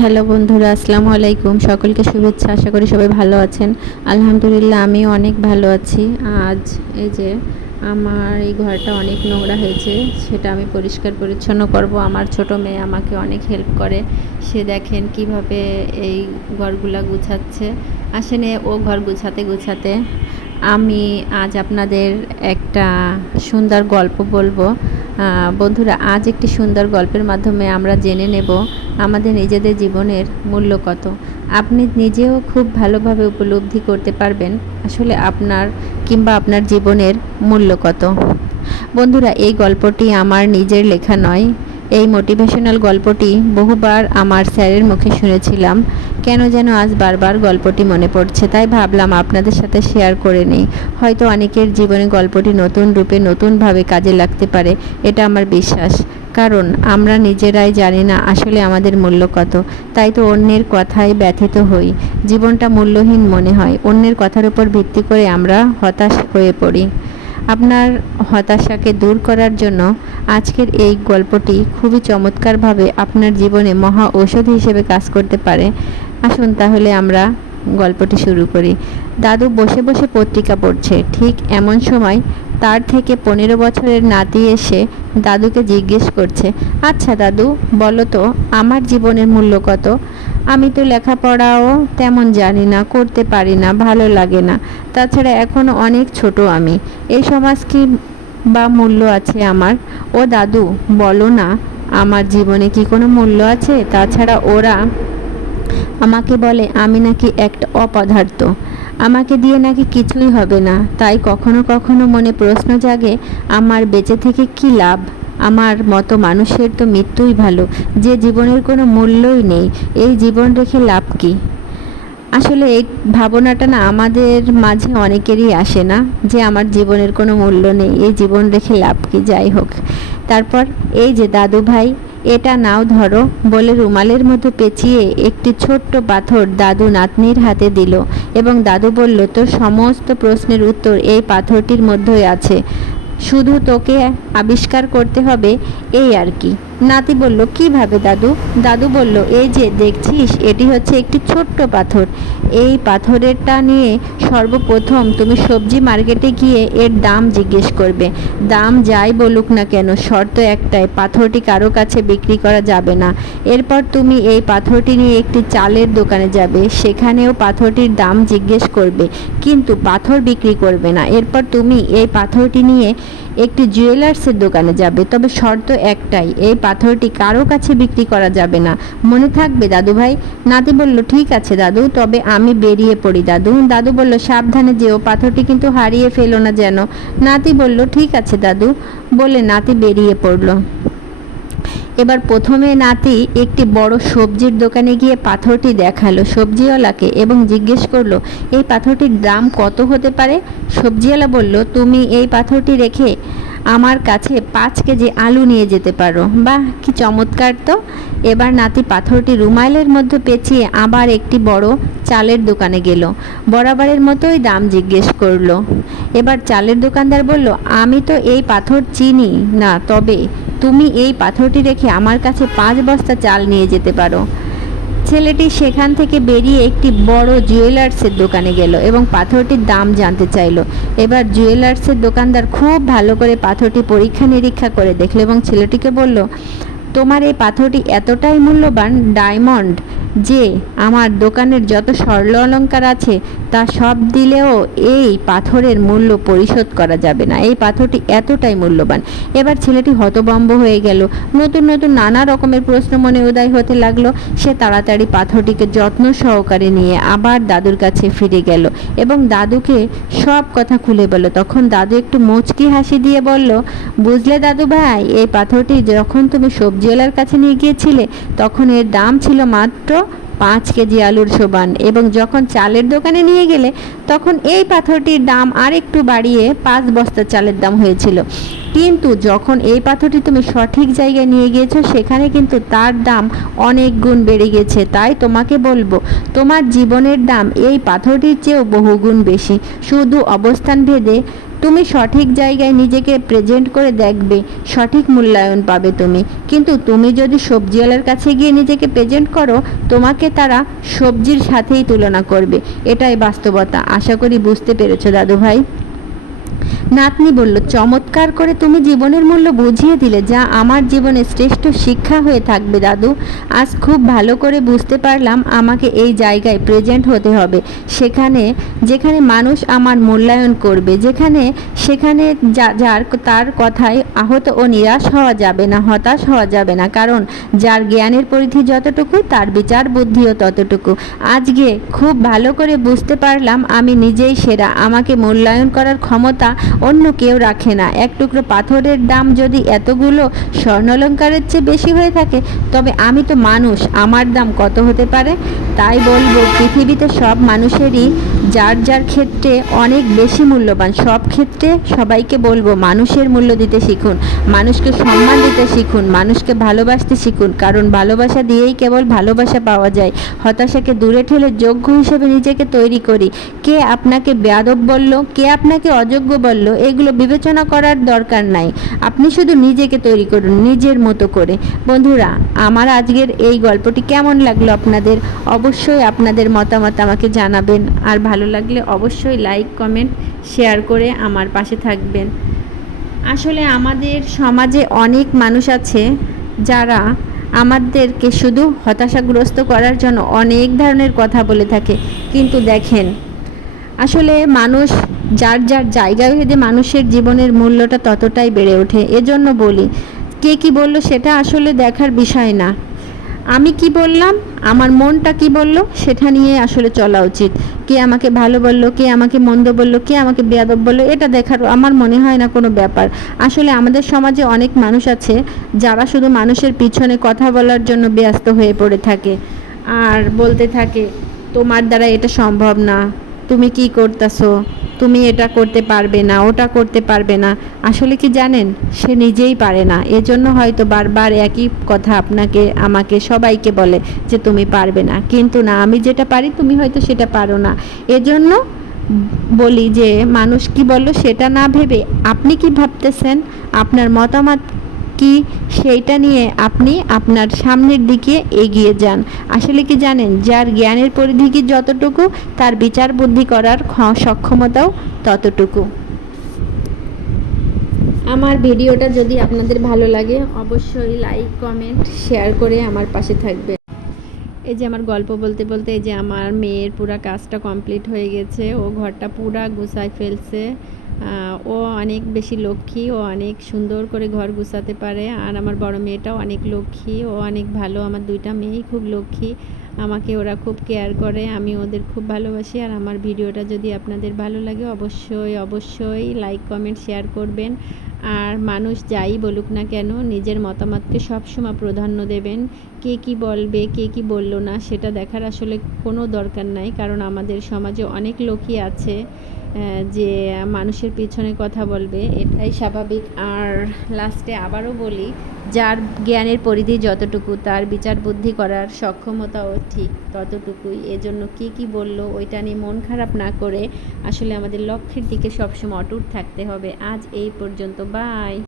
Hello বন্ধুরা, আসসালামু আলাইকুম। সকলকে শুভেচ্ছা। আশা করি সবাই ভালো আছেন। আলহামদুলিল্লাহ আমিও অনেক ভালো আছি। আজ এই যে আমার এই ঘরটা অনেক নোংরা হয়েছে, সেটা আমি পরিষ্কার পরিচ্ছন্ন করব। আমার ছোট মেয়ে আমাকে অনেক হেল্প করে। সে দেখেন কিভাবে এই ঘরগুলা গুছাচ্ছে। আসলে ও ঘর গুছাতে গুছাতে আমি আজ আপনাদের একটা সুন্দর গল্প বলবো। বন্ধুরা, আজ একটি সুন্দর গল্পের মাধ্যমে আমরা জেনে নেব আমাদের নিজেদের জীবনের মূল্য কত। আপনি নিজেও খুব ভালোভাবে উপলব্ধি করতে পারবেন আসলে আপনার জীবনের মূল্য কত। বন্ধুরা, এই গল্পটি আমার নিজের লেখা নয়। এই মোটিভেশনাল গল্পটি বহুবার আমার স্যারের মুখে শুনেছিলাম। কেন যেন আজ বারবার গল্পটি মনে পড়ছে, তাই ভাবলাম আপনাদের সাথে শেয়ার করে নিই। হয়তো অনেকের জীবনে গল্পটি নতুন রূপে নতুনভাবে কাজে লাগতে পারে, এটা আমার বিশ্বাস। কারণ আমরা নিজেরাই জানি না আসলে আমাদের মূল্য কত। তাই তো অন্যের কথায় ব্যথিত হই, জীবনটা মূল্যহীন মনে হয়। অন্যের কথার উপর ভিত্তি করে আমরা হতাশ হয়ে পড়ি। আপনার হতাশাকে দূর করার জন্য আজকের এই গল্পটি খুবই চমৎকারভাবে আপনার জীবনে মহা ঔষধ হিসেবে কাজ করতে পারে। আসুন তাহলে আমরা গল্পটি শুরু করি। দাদু বসে বসে পত্রিকা পড়ছে। ঠিক এমন সময় তার থেকে 15 বছরের নাতি এসে দাদুকে জিজ্ঞেস করছে, আচ্ছা দাদু, বলো তো আমার জীবনের মূল্য কত? আমি তো লেখাপড়াও তেমন জানি না, করতে পারি না, ভালো লাগে না। তাছাড়া এখনও অনেক ছোট আমি। এই সমাজ কি বা মূল্য আছে আমার? ও দাদু, বলো না, আমার জীবনে কি কোনো মূল্য আছে? তাছাড়া ওরা আমাকে বলে আমি নাকি একটা অপদার্থ, আমাকে দিয়ে নাকি কিছুই হবে না। তাই কখনো কখনো মনে প্রশ্ন জাগে, আমার বেঁচে থেকে কী লাভ? আমার মতো মানুষের তো মৃত্যুই ভালো, যে জীবনের কোনো মূল্যই নেই। এই জীবন রেখে লাভ কী? আসলে এই ভাবনাটা না আমাদের মাঝে অনেকেরই আসে না, যে আমার জীবনের কোনো মূল্য নেই, এই জীবন রেখে লাভ কী। যাই হোক, তারপর এই যে দাদু ভাই, এটা নাও ধরো বলে রুমালের মতো পেঁচিয়ে একটি ছোট্ট পাথর দাদু নাতনির হাতে দিল এবং দাদু বলল, তোর সমস্ত প্রশ্নের উত্তর এই পাথরটির মধ্যেই আছে, শুধু তোকে আবিষ্কার করতে হবে, এই আর কি। নাতি বলল, কিভাবে দাদু? দাদু বলল, এই যে দেখছিস, এটি হচ্ছে একটি ছোট্ট পাথর। এই পাথরেরটা নিয়ে সর্বপ্রথম তুমি সবজি মার্কেটে গিয়ে এর দাম জিজ্ঞেস করবে। দাম যাই বলুক না কেন, শর্ত একটাই, পাথরটি কারো কাছে বিক্রি করা যাবে না। এরপর তুমি এই পাথরটি নিয়ে একটি চালের দোকানে যাবে, সেখানেও পাথরটির দাম জিজ্ঞেস করবে, কিন্তু পাথর বিক্রি করবে না। এরপর তুমি এই পাথরটি নিয়ে একটি জুয়েলার্সের দোকানে যাবে, তবে শর্ত একটাই, এই পাথরটি কারো কাছে বিক্রি করা যাবে না। মনে থাকবে দাদু ভাই? নাতি বলল, ঠিক আছে দাদু, তবে আমি বেরিয়ে পড়ি দাদু। দাদু বলল, সাবধানে যেও, পাথরটি কিন্তু হারিয়ে ফেলো না যেন। নাতি বলল, ঠিক আছে দাদু, বলে নাতি বেরিয়ে পড়ল। এবার প্রথমে নাতি একটি বড় সবজির দোকানে গিয়ে পাথরটি দেখালো সবজিওয়ালাকে এবং জিজ্ঞেস করলো, এই পাথরটির দাম কত হতে পারে? সবজিওয়ালা বলল, তুমি এই পাথরটি রেখে আমার কাছে 5 কেজি আলু নিয়ে যেতে পারো। বাহ, কি চমৎকার তো! এবার নাতি পাথরটি রুমালের মধ্যে পেঁচিয়ে আবার একটি বড় চালের দোকানে গেল, বরাবরের মতোই দাম জিজ্ঞেস করলো। এবার চালের দোকানদার বলল, আমি তো এই পাথর চিনি না, তবে তুমি এই পাথরটি রেখে আমার কাছে 5 বস্তা চাল নিয়ে যেতে পারো। ছেলেটি সেখান থেকে বেরিয়ে একটি বড় জুয়েলার্সের দোকানে গেল এবং পাথরটির দাম জানতে চাইল। এবার জুয়েলার্সের দোকানদার খুব ভালো করে পাথরটি পরীক্ষা নিরীক্ষা করে দেখল এবং ছেলেটিকে বলল, তোমার এই পাথরটি এতটাই মূল্যবান ডায়মন্ড যে আমার দোকানের যত স্বর্ণ অলংকার আছে তা সব দিলেও এই পাথরের মূল্য পরিশোধ করা যাবে না। এই পাথরটি এতটাই মূল্যবান। এবার ছেলেটি হতভম্ব হয়ে গেল। নতুন নতুন নানা রকমের প্রশ্ন মনে উদয় হতে লাগলো। সে তাড়াতাড়ি পাথরটিকে যত্ন সহকারে নিয়ে আবার দাদুর কাছে ফিরে গেল এবং দাদুকে সব কথা খুলে বলল। তখন দাদু একটু মুচকি হাসি দিয়ে বলল, বুঝলে দাদু ভাই, এই পাথরটি যখন তুমি সবজিওয়ালার কাছে নিয়ে গিয়েছিলে তখন এর দাম ছিল মাত্র 5 কেজি আলুর সমান, এবং যখন চালের দোকানে নিয়ে গেলে তখন এই পাথরটির দাম আর একটু বাড়িয়ে 5 বস্তা চালের দাম হয়েছিল। কিন্তু যখন এই পাথরটি তুমি সঠিক জায়গায় নিয়ে গিয়েছো সেখানে কিন্তু তার দাম অনেক গুণ বেড়ে গেছে। তাই তোমাকে বলবো, তোমার জীবনের দাম এই পাথরটির চেয়েও বহুগুণ বেশি। শুধু অবস্থান ভেদে তুমি সঠিক জায়গায় নিজেকে প্রেজেন্ট করে দেখবে, সঠিক মূল্যায়ন পাবে তুমি। কিন্তু তুমি যদি সবজিওয়ালার কাছে গিয়ে নিজেকে প্রেজেন্ট করো, তোমাকে তারা সবজির সাথেই তুলনা করবে। এটাই বাস্তবতা। আশা করি বুঝতে পেরেছো দাদু ভাই। নাতনি বলল, চমৎকার করে তুমি জীবনের মূল্য বুঝিয়ে দিলে, যা আমার জীবনে শ্রেষ্ঠ শিক্ষা হয়ে থাকবে দাদু। আজ খুব ভালো করে বুঝতে পারলাম আমাকে এই জায়গায় প্রেজেন্ট হতে হবে, যেখানে মানুষ আমার মূল্যায়ন করবে, সেখানে যার তার কথায় আহত ও নিরাশ হওয়া যাবে না, হতাশ হওয়া যাবে না। কারণ যার জ্ঞানের পরিধি যতটুকু, তার বিচার বুদ্ধিও ততটুকু। আজকে খুব ভালো করে বুঝতে পারলাম আমি নিজেই সেরা। আমাকে মূল্যায়ন করার ক্ষমতা অন্য কেউ রাখে না। এক টুকরো পাথরের দাম যদি এতগুলো স্বর্ণালঙ্কারের চেয়ে বেশি হয়ে থাকে, তবে আমি তো মানুষ, আমার দাম কত হতে পারে? তাই বলবো, পৃথিবীতে সব মানুষেরই যার যার ক্ষেত্রে অনেক বেশি মূল্যবান। সব ক্ষেত্রে সবাইকে বলবো, মানুষের মূল্য দিতে শিখুন, মানুষকে সম্মান দিতে শিখুন, মানুষকে ভালোবাসতে শিখুন। কারণ ভালোবাসা দিয়েই কেবল ভালোবাসা পাওয়া যায়। হতাশাকে দূরে ঠেলে যোগ্য হিসেবে নিজেকে তৈরি করি। কে আপনাকে বেয়াদব বলল, কে আপনাকে অযোগ্য বলল, এগুলো বিবেচনা করার দরকার নাই। আপনি শুধু নিজেকে তৈরি করুন নিজের মতো করে। বন্ধুরা, আমার আজকের এই গল্পটি কেমন লাগলো আপনাদের? অবশ্যই আপনাদের মতামত আমাকে জানাবেন। আর ভালো লাগলে অবশ্যই লাইক, কমেন্ট, শেয়ার করে আমার পাশে থাকবেন। আসলে আমাদের সমাজে অনেক মানুষ আছে যারা আমাদেরকে শুধু হতাশাগ্রস্ত করার জন্য অনেক ধরনের কথা বলে থাকে। কিন্তু দেখেন, আসলে মানুষ যার যার জায়গা ভেদে মানুষের জীবনের মূল্যটা ততটাই বেড়ে ওঠে। এজন্য বলি, কে কি বললো সেটা আসলে দেখার বিষয় না। আমি কি বললাম, আমার মনটা কি বলল, সেটা নিয়ে আসলে চলা উচিত। কে আমাকে ভালো বললো, কে আমাকে মন্দ বললো, কে আমাকে বেয়াদব বললো, এটা দেখার আমার মনে হয় না কোনো ব্যাপার। আসলে আমাদের সমাজে অনেক মানুষ আছে যারা শুধু মানুষের পিছনে কথা বলার জন্য ব্যস্ত হয়ে পড়ে থাকে, আর বলতে থাকে, তোমার দ্বারা এটা সম্ভব না, তুমি কি করতেছো, তুমি এটা করতে পারবে না, ওটা করতে পারবে না। আসলে কি জানেন, সে নিজেই পারে না। এজন্য হয়তো বারবার একই কথা আমাকে সবাইকে বলে যে তুমি পারবে না। কিন্তু না, আমি যেটা পারি তুমি হয়তো সেটা পারো না। এজন্য বলি যে মানুষ কি বললো সেটা না ভেবে আপনি কি ভাবতেছেন, আপনার মতামত কি, সেইটা নিয়ে আপনি আপনার সামনের দিকে এগিয়ে যান। আসলে কি জানেন, যার জ্ঞানের পরিধি কি যতটুকু, তার বিচার বুদ্ধি করার সক্ষমতাও ততটুকু। আমার ভিডিওটা যদি আপনাদের ভালো লাগে, অবশ্যই লাইক, কমেন্ট, শেয়ার করে আমার পাশে থাকবে। এই যে আমার গল্প বলতে বলতে এই যে আমার মেয়ের পুরা কাজটা কমপ্লিট হয়ে গেছে। ও ঘরটা পুরা গুছাই ফেলছে। ও অনেক বেশি লক্ষ্মী, ও অনেক সুন্দর করে ঘর গুছাতে পারে। আর আমার বড় মেয়েটাও অনেক লক্ষ্মী, ও অনেক ভালো। আমার দুইটা মেয়েই খুব লক্ষ্মী, আমাকে ওরা খুব কেয়ার করে, আমি ওদের খুব ভালোবাসি। আর আমার ভিডিওটা যদি আপনাদের ভালো লাগে, অবশ্যই অবশ্যই লাইক, কমেন্ট, শেয়ার করবেন। আর মানুষ যাই বলুক না কেন, নিজের মতামতকে সবসময় প্রাধান্য দেবেন। কে কি বলবে, কে কি বললো না, সেটা দেখার আসলে কোনো দরকার নাই। কারণ আমাদের সমাজে অনেক লোকই আছে যে মানুষের পিছনে কথা বলবে, এটাই স্বাভাবিক। আর লাস্টে আবারও বলি, যার জ্ঞানের পরিধি যতটুকু, তার বিচার বুদ্ধি করার সক্ষমতাও ঠিক ততটুকুই। এজন্য কে কি বললো ওইটা নিয়ে মন খারাপ না করে আসলে আমাদের লক্ষ্যের দিকে সবসময় অটুট থাকতে হবে। আজ এই পর্যন্ত, বাই।